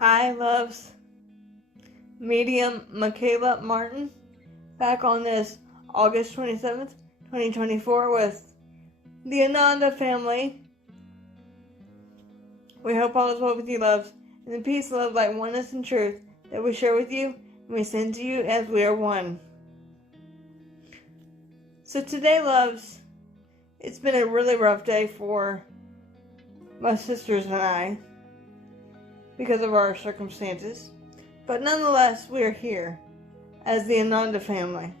Hi, loves. Medium Michaela Martin, back on this August 27th, 2024 with the Ananda family. We hope all is well with you, loves, and the peace, love, light, oneness, and truth that we share with you and we send to you as we are one. So today, loves, it's been a really rough day for my sisters and I because of our circumstances. But nonetheless, we are here as the Ananda family.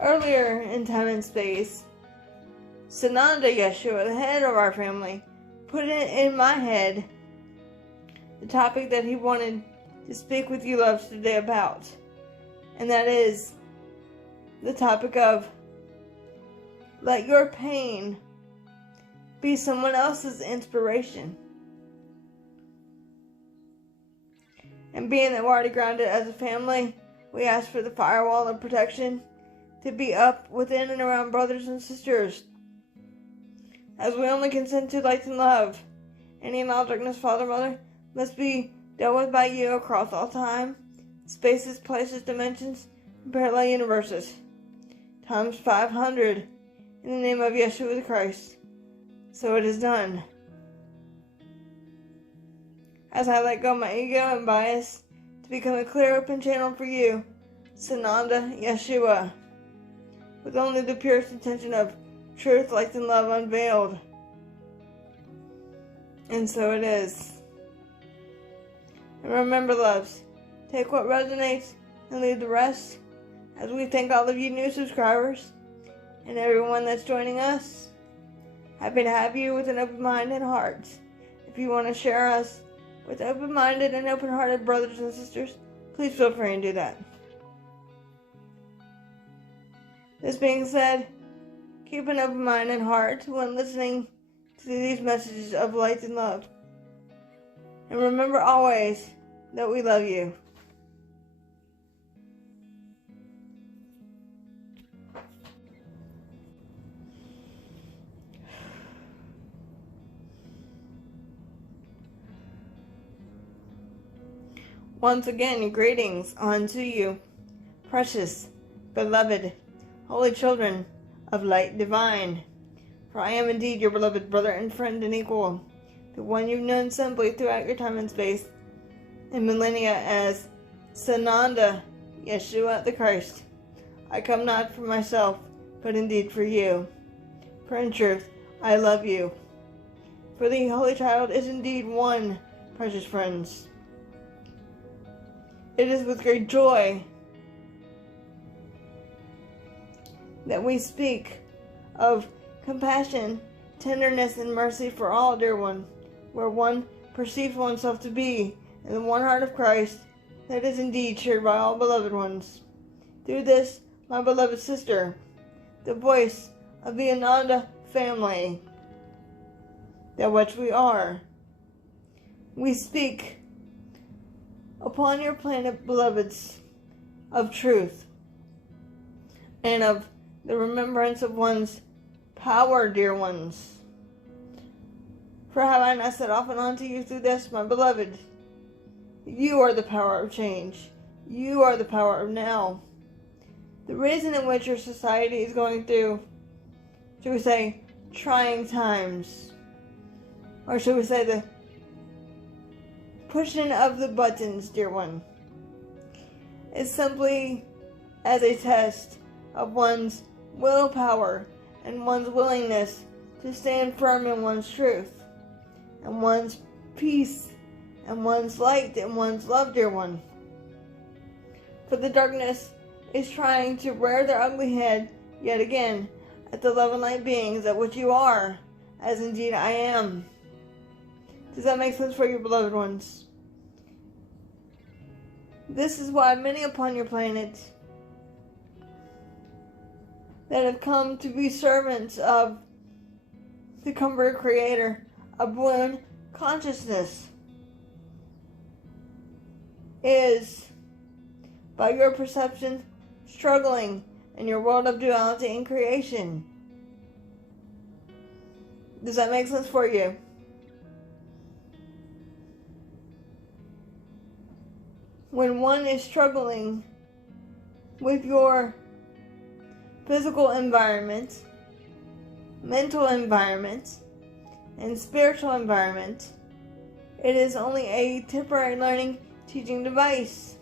Earlier in time and space, Sananda Yeshua, the head of our family, put it in my head the topic that he wanted to speak with you, loves, today about. And that is the topic of let your pain be someone else's inspiration. And being that we're already grounded as a family, we ask for the firewall of protection to be up within and around brothers and sisters, as we only consent to light and love. Any and all darkness, Father, Mother, must be dealt with by you across all time, spaces, places, dimensions, and parallel universes, times 500, in the name of Yeshua the Christ. So it is done. As I let go of my ego and bias to become a clear, open channel for you, Sananda Yeshua, with only the purest intention of truth, light, and love unveiled. And so it is. And remember, loves, take what resonates and leave the rest, as we thank all of you new subscribers and everyone that's joining us. Happy to have you with an open mind and heart. If you want to share us with open-minded and open-hearted brothers and sisters, please feel free and do that. This being said, keep an open mind and heart when listening to these messages of light and love. And remember always that we love you. Once again, greetings unto you, precious, beloved, holy children of light divine. For I am indeed your beloved brother and friend and equal, the one you've known simply throughout your time and space and millennia as Sananda Yeshua the Christ. I come not for myself, but indeed for you. For in truth, I love you. For the Holy Child is indeed one, precious friends. It is with great joy that we speak of compassion, tenderness, and mercy for all, dear one, where one perceives oneself to be in the one heart of Christ that is indeed shared by all beloved ones. Through this, my beloved sister, the voice of the Ananda family, that which we are, we speak upon your planet, beloveds, of truth, and of the remembrance of one's power, dear ones. For have I not said often unto you through this, my beloved, you are the power of change. You are the power of now. The reason in which your society is going through, should we say, trying times, or should we say the pushing of the buttons, dear one, is simply as a test of one's willpower and one's willingness to stand firm in one's truth and one's peace and one's light and one's love, dear one. For the darkness is trying to rear their ugly head yet again at the love and light beings that which you are, as indeed I am. Does that make sense for you, beloved ones? This is why many upon your planet that have come to be servants of the Comforter Creator of one consciousness is, by your perception, struggling in your world of duality and creation. Does that make sense for you? when one is struggling with your physical environment, mental environment, and spiritual environment, it is only a temporary learning teaching device.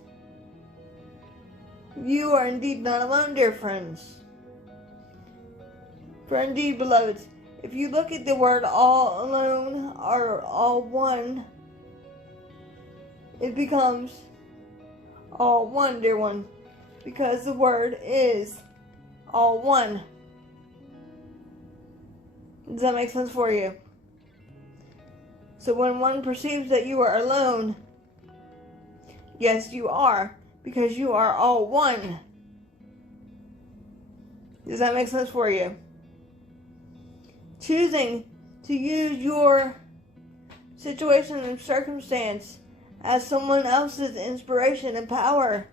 You are indeed not alone, dear friends. For indeed, beloveds, if you look at the word all alone or all one, it becomes all one, dear one, because the word is all one. Does that make sense for you? So when one perceives that you are alone, yes, you are, because you are all one. Does that make sense for you? Choosing to use your situation and circumstance as someone else's inspiration and power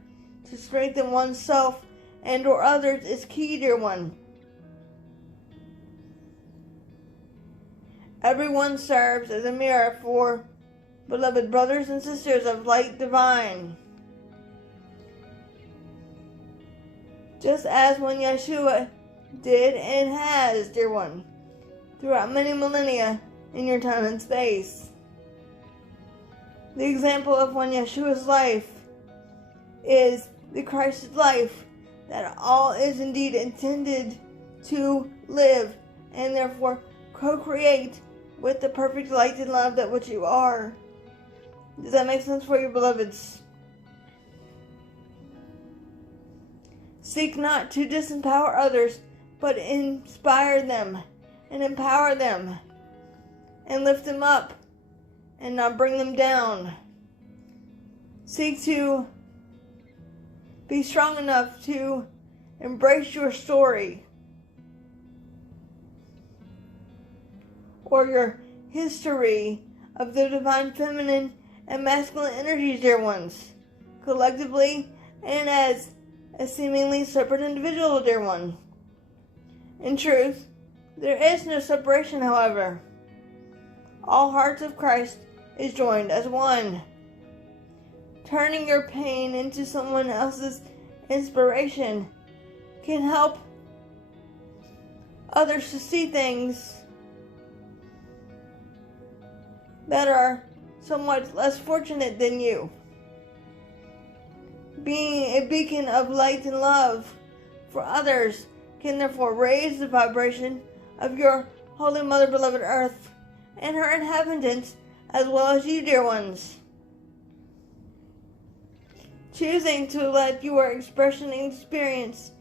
to strengthen oneself and or others is key, dear one. Everyone serves as a mirror for beloved brothers and sisters of light divine. Just as when Yeshua did and has, dear one, throughout many millennia in your time and space. The example of when Yeshua's life is the Christ's life that all is indeed intended to live and therefore co-create with the perfect light and love that which you are. Does that make sense for you, beloveds? Seek not to disempower others, but inspire them and empower them and lift them up and not bring them down. Seek to be strong enough to embrace your story or your history of the divine feminine and masculine energies, dear ones, collectively and as a seemingly separate individual, dear one. In truth, there is no separation, however. All hearts of Christ is joined as one. Turning your pain into someone else's inspiration can help others to see things that are somewhat less fortunate than you. Being a beacon of light and love for others can therefore raise the vibration of your Holy Mother, beloved Earth, and her inhabitants, as well as you, dear ones. Choosing to let your expression and experience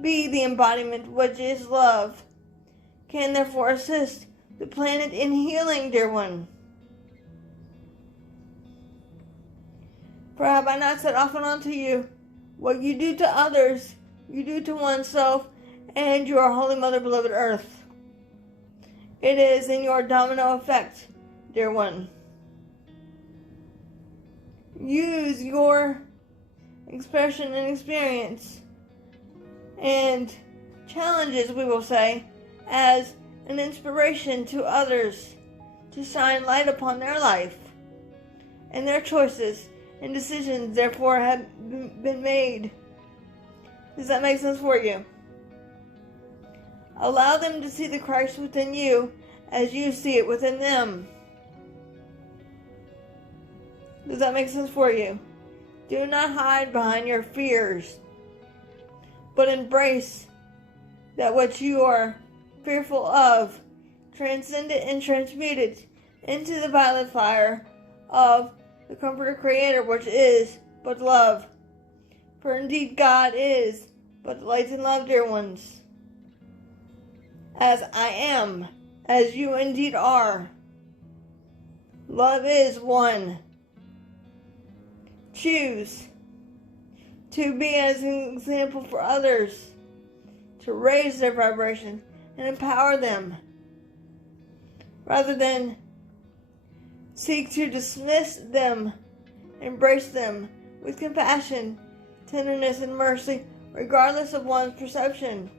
be the embodiment which is love can therefore assist the planet in healing, dear one. For have I not said often unto you, what you do to others, you do to oneself and your Holy Mother, beloved Earth. It is in your domino effect, dear one. Use your expression and experience and challenges, we will say, as an inspiration to others to shine light upon their life and their choices and decisions therefore have been made. Does that make sense for you? Allow them to see the Christ within you as you see it within them. Does that make sense for you? Do not hide behind your fears, but embrace that which you are fearful of, transcend it and transmute it into the violet fire of the Comforter Creator, which is but love. For indeed God is but light and love, dear ones. As I am, as you indeed are. Love is one. Choose to be as an example for others, to raise their vibration and empower them, rather than seek to dismiss them, embrace them with compassion, tenderness, and mercy, regardless of one's perception.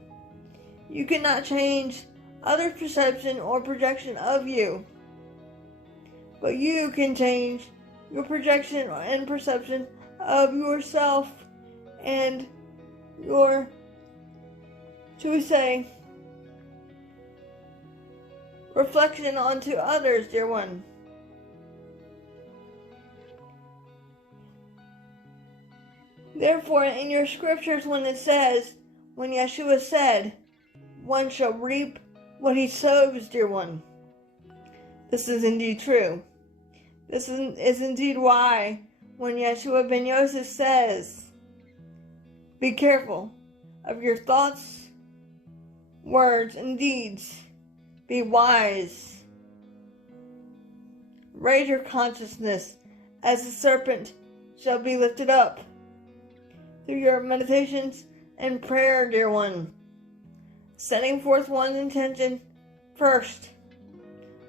You cannot change others' perception or projection of you, but you can change your projection and perception of yourself and your, should we say, reflection onto others, dear one. Therefore, in your scriptures, when Yeshua said, one shall reap what he sows, dear one, this is indeed true. This is indeed why when Yeshua ben Yosef says, be careful of your thoughts, words, and deeds. Be wise. Raise your consciousness as the serpent shall be lifted up. Through your meditations and prayer, dear one, setting forth one's intention first,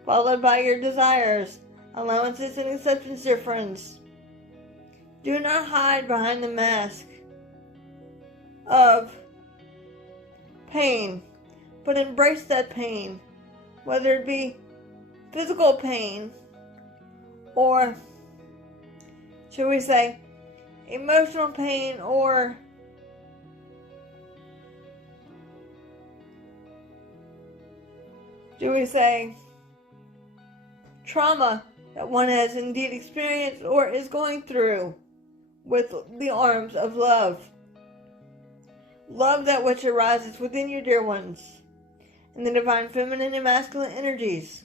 followed by your desires, allowances, and acceptance, dear friends. Do not hide behind the mask of pain, but embrace that pain, whether it be physical pain or, should we say, emotional pain, or do we say trauma that one has indeed experienced or is going through, with the arms of love. Love that which arises within you, dear ones, in the divine feminine and masculine energies.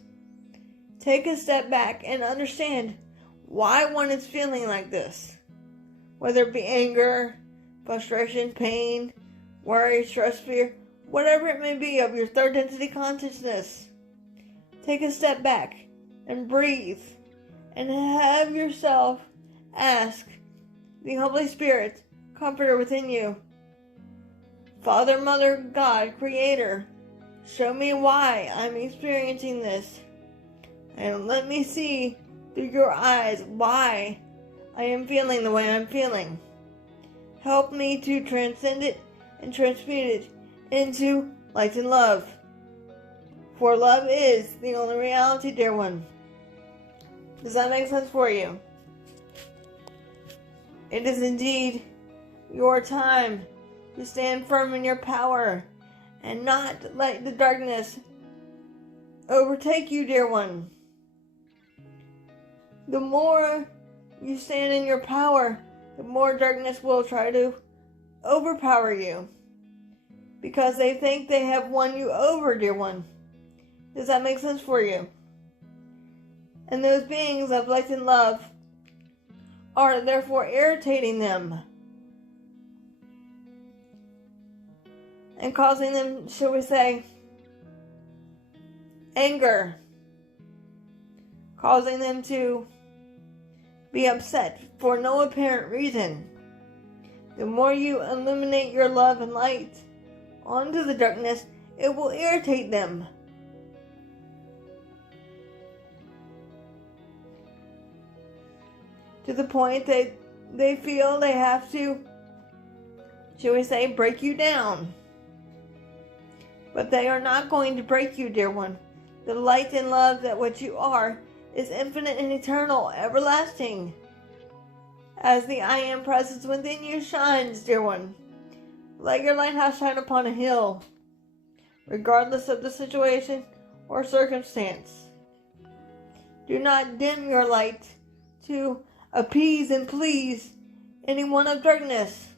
Take a step back and understand why one is feeling like this. Whether it be anger, frustration, pain, worry, stress, fear, whatever it may be of your third density consciousness. Take a step back and breathe and have yourself ask the Holy Spirit, Comforter within you, Father, Mother, God, Creator, show me why I'm experiencing this, and let me see through your eyes why I am feeling the way I'm feeling. Help me to transcend it and transmute it into light and love. For love is the only reality, dear one. Does that make sense for you? It is indeed your time to stand firm in your power and not let the darkness overtake you, dear one. The more you stand in your power, the more darkness will try to overpower you, because they think they have won you over, dear one. Does that make sense for you? And those beings of light and love are therefore irritating them and causing them, shall we say, anger, causing them to be upset for no apparent reason. The more you illuminate your love and light onto the darkness, it will irritate them. To the point that they feel they have to, shall we say, break you down. But they are not going to break you, dear one. The light and love that what you are is infinite and eternal, everlasting. As the I Am presence within you shines, dear one, let your lighthouse shine upon a hill, regardless of the situation or circumstance. Do not dim your light to appease and please anyone of darkness.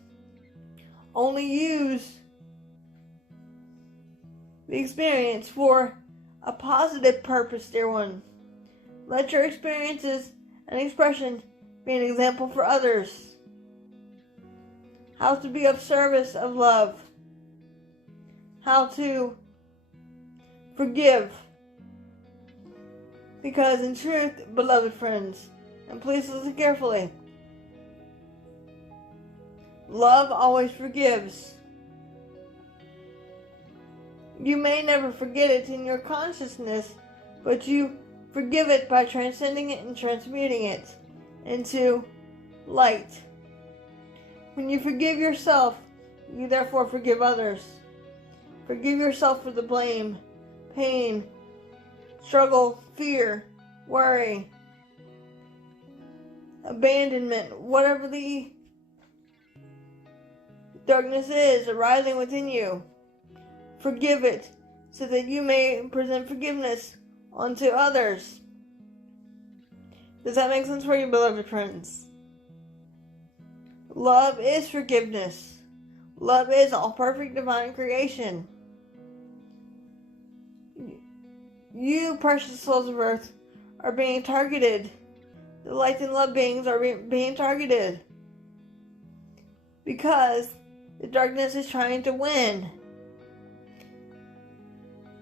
Only use the experience for a positive purpose, dear one. Let your experiences and expression be an example for others. How to be of service of love. How to forgive. Because in truth, beloved friends, and please listen carefully, love always forgives. You may never forget it in your consciousness, but you forgive it by transcending it and transmuting it into light. When you forgive yourself, you therefore forgive others. Forgive yourself for the blame, pain, struggle, fear, worry, abandonment, whatever the darkness is arising within you. Forgive it, so that you may present forgiveness unto others. Does that make sense for you, beloved friends? Love is forgiveness. Love is all perfect divine creation. You, precious souls of earth, are being targeted. The light and love beings are being targeted. Because the darkness is trying to win.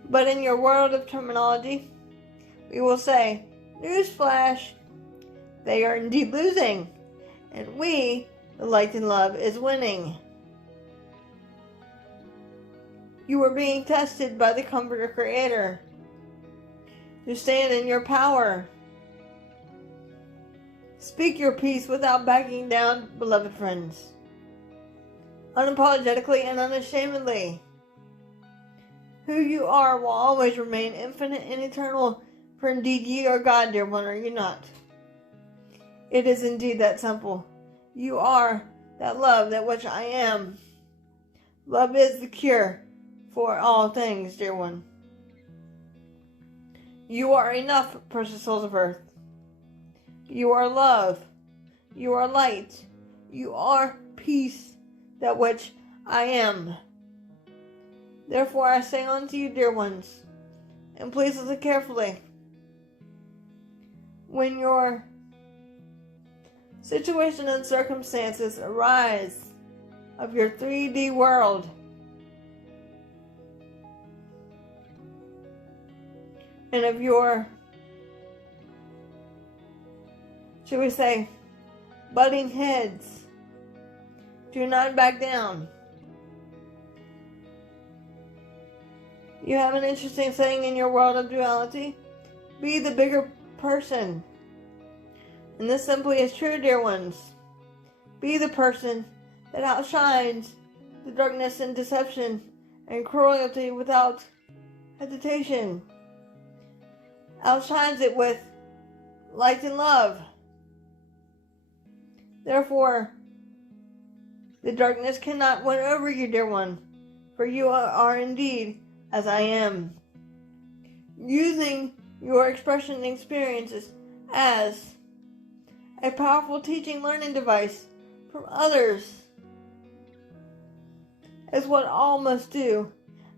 But in your world of terminology, we will say, newsflash, they are indeed losing. And we, the light and love, is winning. You are being tested by the Comforter Creator to stand in your power. Speak your peace without backing down, beloved friends. Unapologetically and unashamedly. Who you are will always remain infinite and eternal, for indeed ye are God, dear one, are you not? It is indeed that simple. You are that love, that which I am. Love is the cure for all things, dear one. You are enough, precious souls of earth. You are love. You are light. You are peace, that which I am. Therefore I say unto you, dear ones, and please listen carefully. When your situation and circumstances arise of your 3D world, and of your, should we say, butting heads, do not back down. You have an interesting saying in your world of duality. Be the bigger person. And this simply is true, dear ones. Be the person that outshines the darkness and deception and cruelty without hesitation. Outshines it with light and love. Therefore, the darkness cannot win over you, dear one, for you are indeed as I am. Using your expression and experiences as a powerful teaching learning device from others is what all must do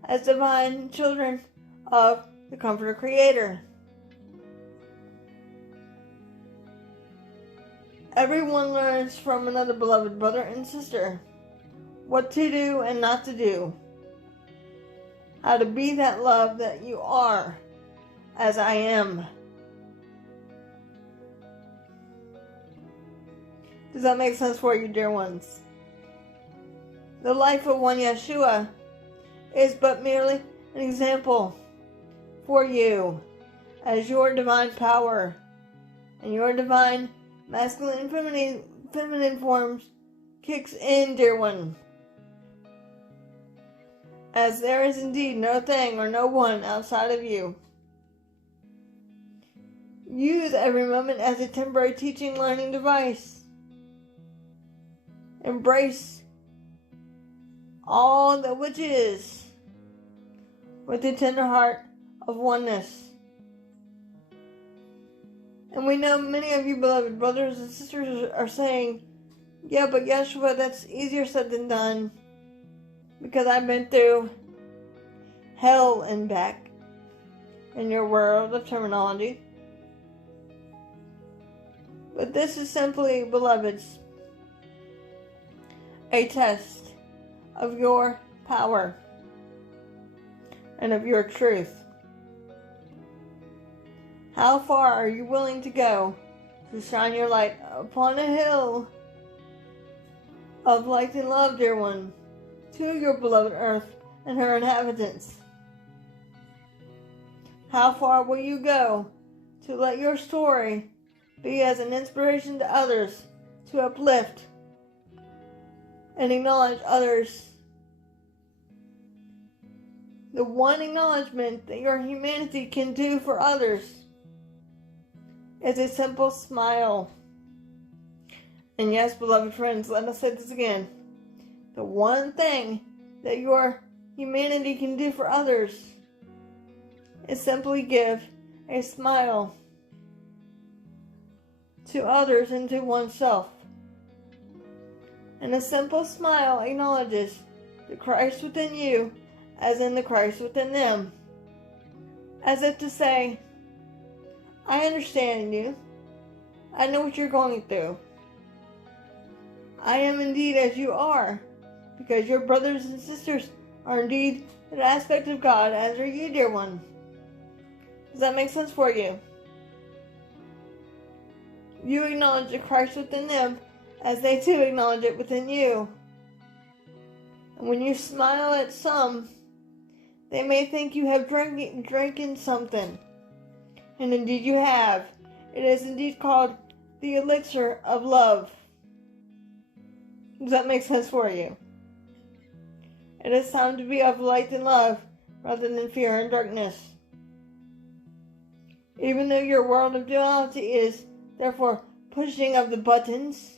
as divine children of the Comforter Creator. Everyone learns from another, beloved brother and sister, what to do and not to do. How to be that love that you are, as I am. Does that make sense for you, dear ones? The life of one Yeshua is but merely an example for you as your divine power and your divine masculine and feminine forms kicks in, dear one. As there is indeed no thing or no one outside of you. Use every moment as a temporary teaching learning device. Embrace all that which is with the tender heart of oneness. And we know many of you, beloved brothers and sisters, are saying, yeah, but Yeshua, that's easier said than done. Because I've been through hell and back in your world of terminology. But this is simply, beloveds, a test of your power and of your truth. How far are you willing to go to shine your light upon a hill of light and love, dear one, to your beloved earth and her inhabitants? How far will you go to let your story be as an inspiration to others, to uplift and acknowledge others? The one acknowledgement that your humanity can do for others is a simple smile. And yes, beloved friends, let us say this again. The one thing that your humanity can do for others is simply give a smile to others and to oneself. And a simple smile acknowledges the Christ within you as in the Christ within them. As if to say, I understand you. I know what you're going through. I am indeed as you are, because your brothers and sisters are indeed an aspect of God, as are you, dear one. Does that make sense for you? You acknowledge the Christ within them as they too acknowledge it within you. And when you smile at some, they may think you have drinking something. And indeed you have. It is indeed called the elixir of love. Does that make sense for you? It is time to be of light and love rather than fear and darkness. Even though your world of duality is therefore pushing of the buttons,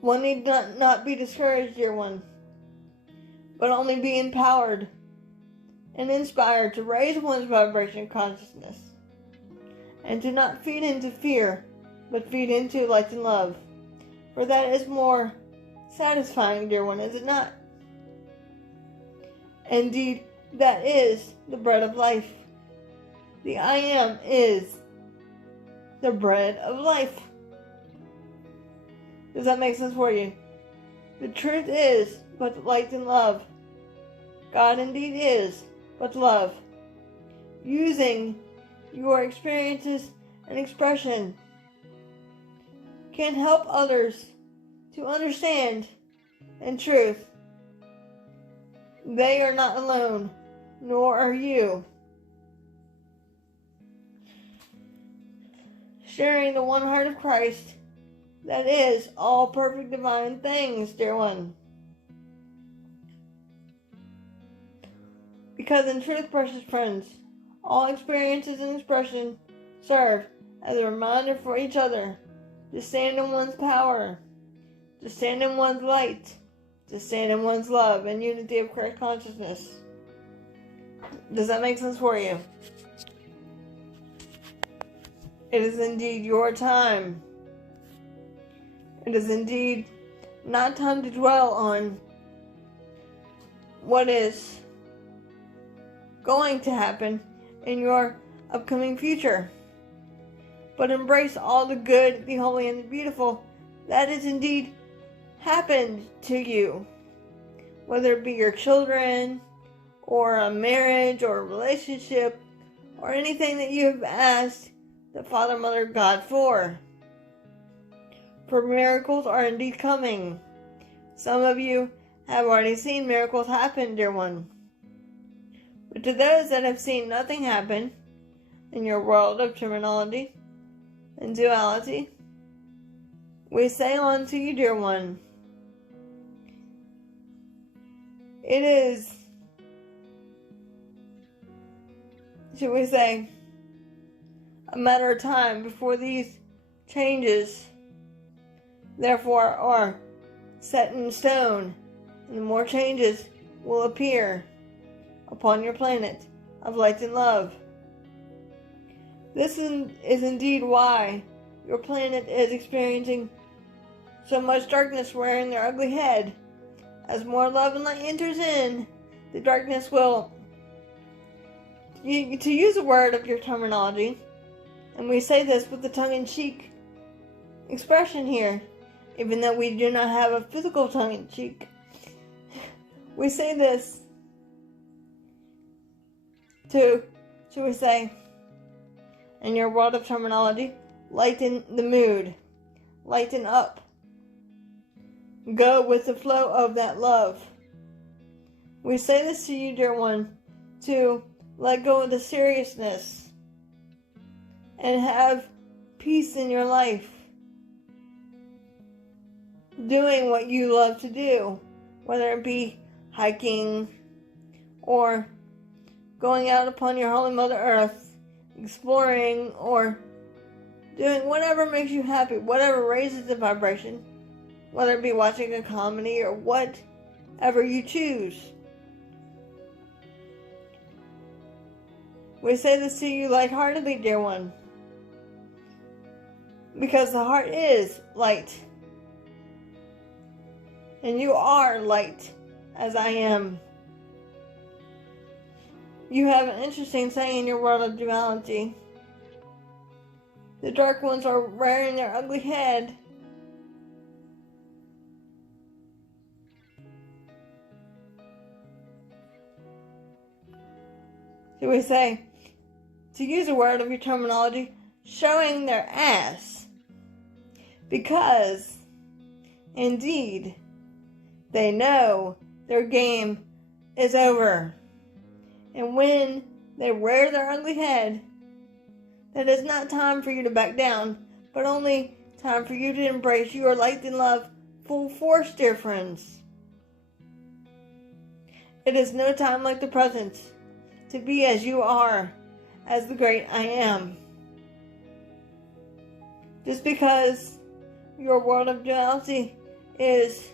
one need not be discouraged, dear one, but only be empowered and inspired to raise one's vibration consciousness and to not feed into fear, but feed into light and love. For that is more satisfying, dear one, is it not? Indeed, that is the bread of life. The I am is the bread of life. Does that make sense for you? The truth is but light and love. God indeed is but love. Using your experiences and expression can help others to understand in truth. They are not alone, nor are you. Sharing the one heart of Christ, that is all perfect divine things, dear one. Because in truth, precious friends, all experiences and expression serve as a reminder for each other to stand in one's power, to stand in one's light, to stand in one's love and unity of Christ consciousness. Does that make sense for you? It is indeed your time. It is indeed not time to dwell on what is going to happen in your upcoming future, but embrace all the good, the holy, and the beautiful that is indeed happened to you, whether it be your children, or a marriage, or a relationship, or anything that you have asked the Father, Mother, God for. For miracles are indeed coming. Some of you have already seen miracles happen, dear one. But to those that have seen nothing happen in your world of terminology and duality, we say unto you, dear one, it is, should we say, a matter of time before these changes, therefore, are set in stone, and more changes will appear upon your planet of light and love. This is indeed why your planet is experiencing so much darkness rearing their ugly head. As more love and light enters in, the darkness will, to use a word of your terminology, and we say this with the tongue-in-cheek expression here, even though we do not have a physical tongue-in-cheek, we say this to, should we say, in your world of terminology, lighten the mood, lighten up. Go with the flow of that love. We say this to you, dear one, to let go of the seriousness and have peace in your life. Doing what you love to do, whether it be hiking or going out upon your holy Mother Earth, exploring, or doing whatever makes you happy, whatever raises the vibration, whether it be watching a comedy or whatever you choose. We say this to you lightheartedly, dear one, because the heart is light, and you are light as I am. You have an interesting saying in your world of duality. The dark ones are rearing their ugly head. So we say, to use a word of your terminology, showing their ass. Because, indeed, they know their game is over. And when they rear their ugly head, that is not time for you to back down, but only time for you to embrace your light and love full force, dear friends. It is no time like the present to be as you are, as the great I am. Just because your world of duality is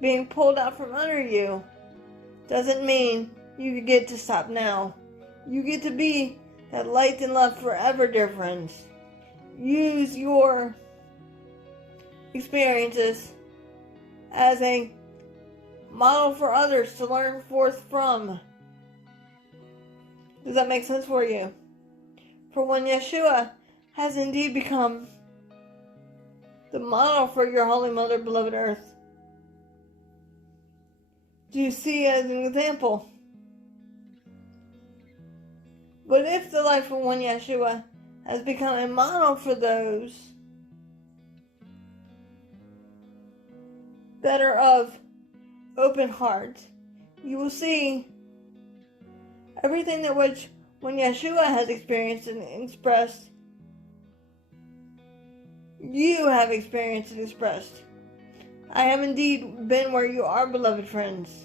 being pulled out from under you doesn't mean you get to stop now. You get to be that light and love forever, dear friends. Use your experiences as a model for others to learn forth from. Does that make sense for you? For when Yeshua has indeed become the model for your Holy Mother, beloved earth, do you see as an example? But if the life of one Yeshua has become a model for those that are of open heart, you will see everything that which when Yeshua has experienced and expressed, you have experienced and expressed. I have indeed been where you are, beloved friends.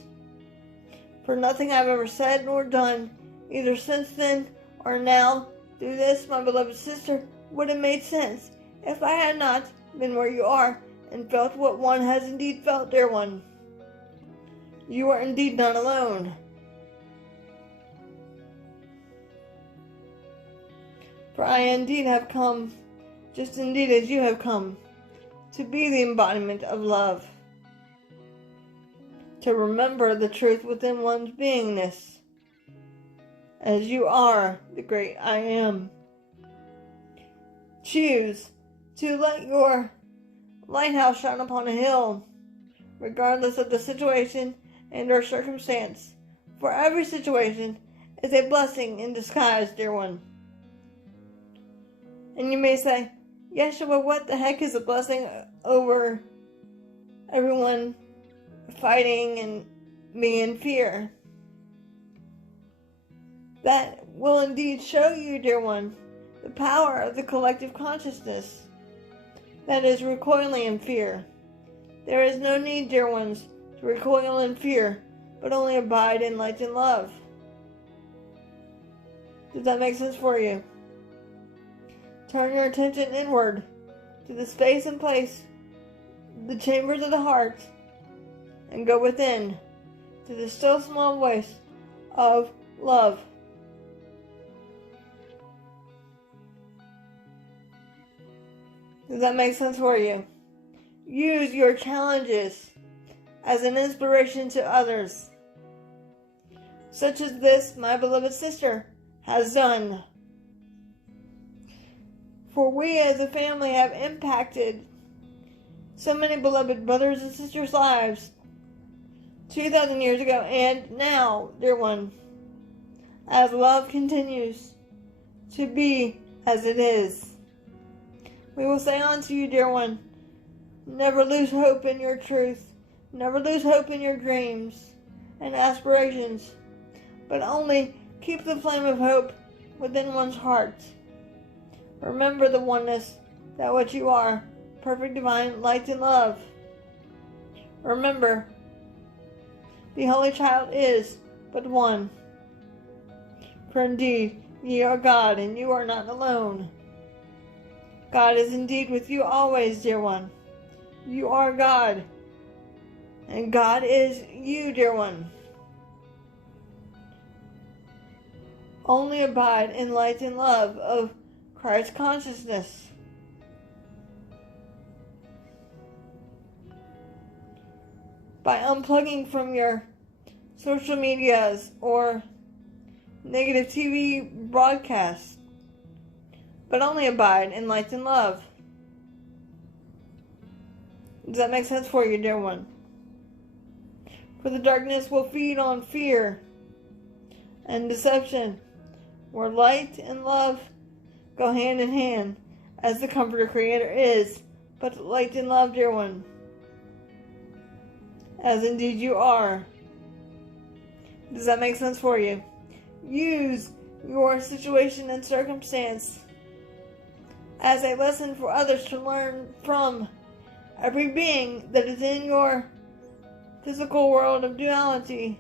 For nothing I've ever said nor done, either since then or now, through this, my beloved sister, would have made sense if I had not been where you are and felt what one has indeed felt, dear one. You are indeed not alone. For I indeed have come, just indeed as you have come, to be the embodiment of love, to remember the truth within one's beingness, as you are the great I am. Choose to let your lighthouse shine upon a hill, regardless of the situation and or circumstance, for every situation is a blessing in disguise, dear one. And you may say, Yeshua, what the heck is a blessing over everyone fighting and being in fear? That will indeed show you, dear one, the power of the collective consciousness that is recoiling in fear. There is no need, dear ones, to recoil in fear, but only abide in light and love. Does that make sense for you? Turn your attention inward to the space and place, the chambers of the heart, and go within to the still small voice of love. Does that make sense for you? Use your challenges as an inspiration to others, such as this, my beloved sister, has done. For we as a family have impacted so many beloved brothers and sisters' lives 2,000 years ago and now, dear one, as love continues to be as it is. We will say unto you, dear one, never lose hope in your truth, never lose hope in your dreams and aspirations, but only keep the flame of hope within one's heart. Remember the oneness, that which you are, perfect divine light and love. Remember, the Holy Child is but one. For indeed, ye are God, and you are not alone. God is indeed with you always, dear one. You are God, and God is you, dear one. Only abide in light and love of Christ consciousness. By unplugging from your social medias or negative TV broadcasts, but only abide in light and love. Does that make sense for you, dear one? For the darkness will feed on fear and deception, where light and love go hand in hand, as the Comforter Creator is, but light and love, dear one, as indeed you are. Does that make sense for you? Use your situation and circumstance as a lesson for others to learn from. Every being that is in your physical world of duality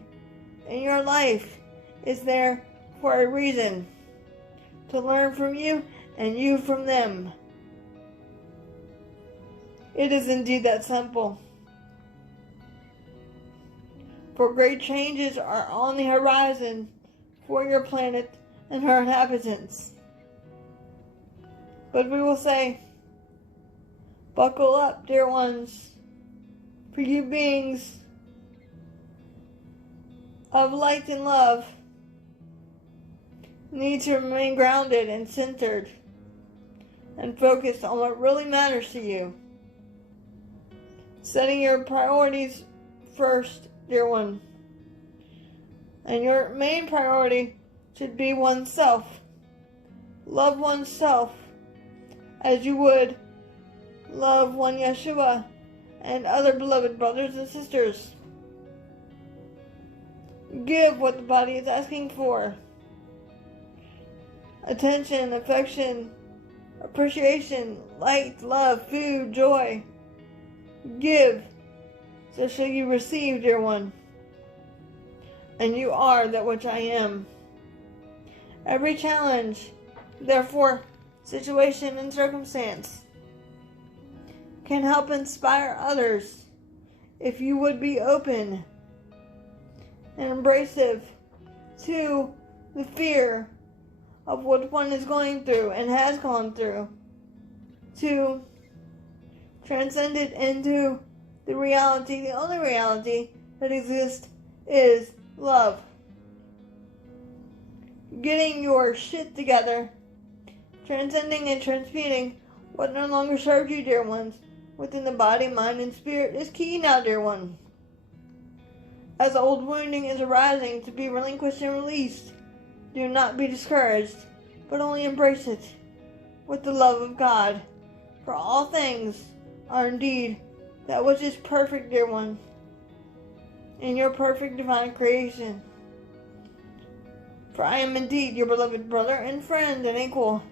in your life is there for a reason, to learn from you and you from them. It is indeed that simple. For great changes are on the horizon for your planet and her inhabitants. But we will say, buckle up, dear ones, for you beings of light and love need to remain grounded and centered and focused on what really matters to you. Setting your priorities first, dear one. And your main priority should be oneself. Love oneself as you would love one Yeshua and other beloved brothers and sisters. Give what the body is asking for. Attention, affection, appreciation, light, love, food, joy. Give, so shall you receive, dear one. And you are that which I am. Every challenge, therefore, situation and circumstance can help inspire others if you would be open and embracive to the fear of what one is going through and has gone through, to transcend it into the reality. The only reality that exists is love. Getting your shit together, transcending and transmuting what no longer serves you, dear ones, within the body, mind, and spirit is key now, dear one. As old wounding is arising to be relinquished and released, do not be discouraged, but only embrace it with the love of God. For all things are indeed that which is perfect, dear one, in your perfect divine creation. For I am indeed your beloved brother and friend and equal,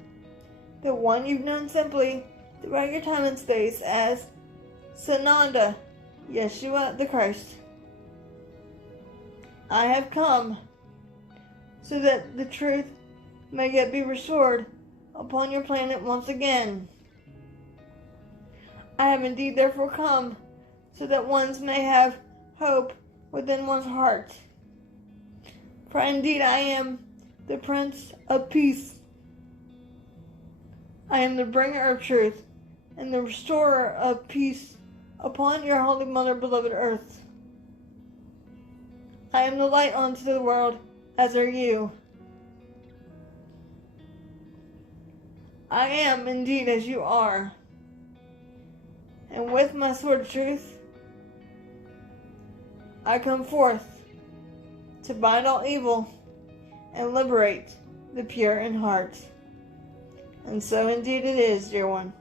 the one you've known simply throughout your time and space as Sananda, Yeshua the Christ. I have come so that the truth may yet be restored upon your planet once again. I have indeed therefore come so that ones may have hope within one's heart. For indeed I am the Prince of Peace. I am the bringer of truth and the restorer of peace upon your holy mother, beloved earth. I am the light unto the world, as are you. I am indeed as you are. And with my sword of truth, I come forth to bind all evil and liberate the pure in heart. And so indeed it is, dear one.